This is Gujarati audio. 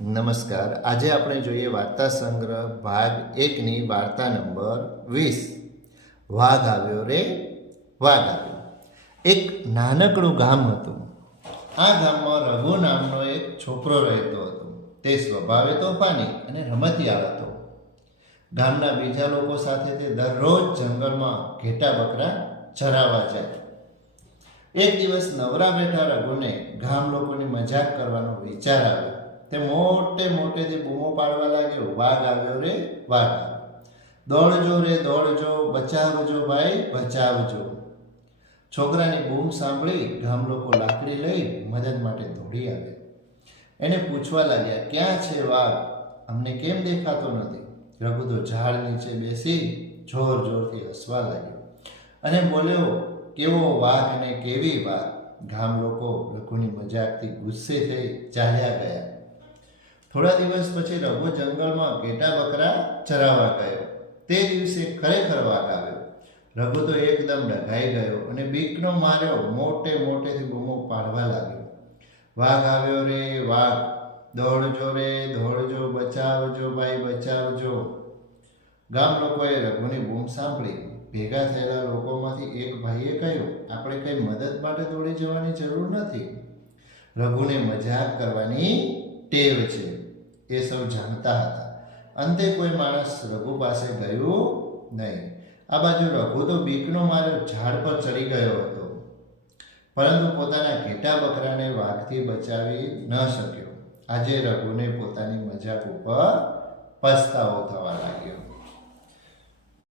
નમસ્કાર. આજે આપણે જોઈએ વાર્તા સંગ્રહ ભાગ એકની વાર્તા નંબર વીસ. વાઘ આવ્યો રે, વાઘ આવ્યો. એક નાનકડું ગામ હતું. આ ગામમાં રઘુ નામનો એક છોકરો રહેતો હતો. તે સ્વભાવે તોફાની અને રમતિયાળ હતો. ગામના બીજા લોકો સાથે તે દરરોજ જંગલમાં ઘેટા બકરા ચરાવવા જાય. એક દિવસ નવરા બેઠા રઘુને ગામ લોકોની મજાક કરવાનો વિચાર આવ્યો. તે મોટે મોટેથી બૂમો પાડવા લાગ્યો વાઘ આવ્યો રે વાઘ દોડજો રે, દોડજો, બચાવજો ભાઈ, બચાવજો. છોકરાની બૂમ સાંભળી ગામ લોકો લાકડી લઈ મદદ માટે દોડી આવે એને પૂછવા લાગ્યા, ક્યાં છે વાઘ અમને કેમ દેખાતો નથી? રઘુ તો ઝાડ નીચે બેસી જોર જોરથી હસવા લાગ્યો. અને બોલ્યો, કેવો વાઘ અને કેવી વાઘ ગામ લોકો રઘુની મજાકથી ગુસ્સે થઈ ચાલ્યા ગયા. થોડા દિવસ પછી રઘુ જંગલમાં ઘેટા બકરા ચરાવવા ગયો. તે દિવસે ખરેખર વાઘ આવ્યો. રઘુ તો એકદમ ડઘાઈ ગયો અને બીકનો માર્યો મોટે મોટેથી બૂમો પાડવા લાગ્યો. વાઘ આવ્યો રે, વાઘ, દોડજો રે, દોડજો, બચાવજો ભાઈ, બચાવજો. ગામ લોકોએ રઘુની બૂમ સાંભળી. ભેગા થયેલા લોકોમાંથી એક ભાઈએ કહ્યું, આપણે કંઈ મદદ માટે દોડી જવાની જરૂર નથી. રઘુને મજાક કરવાની ટેવ છે, એ સૌ જાણતા હતા. અંતે કોઈ માણસ રઘુ પાસે ગયું નહીં. આ બાજુ રઘુ તો બીકનો માર્યો ઝાડ પર ચડી ગયો હતો, પરંતુ પોતાના ઘેટા બકરાને વાઘથી બચાવી ન શક્યો. આજે રઘુને પોતાની મજાક ઉપર પસ્તાવો થવા લાગ્યો.